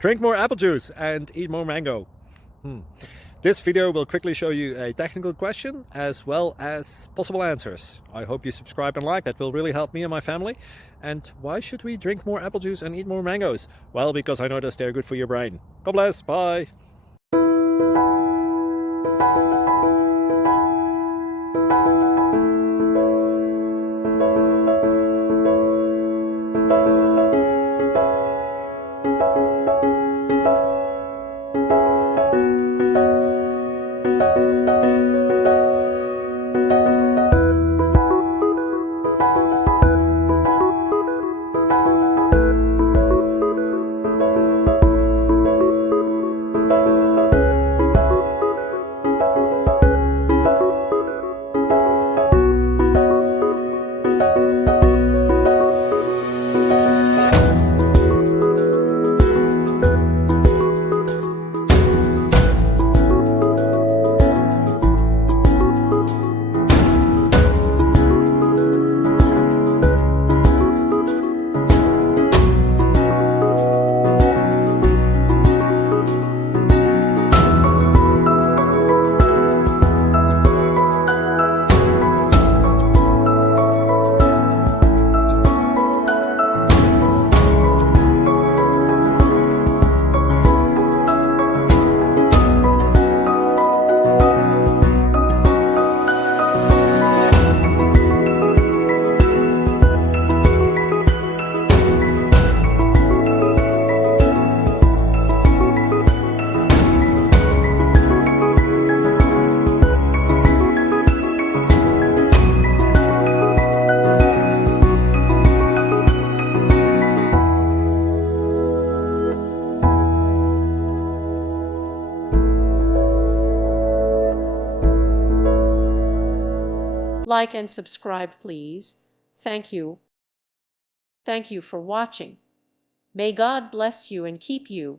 Drink more apple juice and eat more mango. This video will quickly show you a technical question as well as possible answers. I hope you subscribe and like, that will really help me and my family. And why should we drink more apple juice and eat more mangoes? Well, because I noticed they're good for your brain. God bless, bye. Like and subscribe, please. Thank you. Thank you for watching. May God bless you and keep you.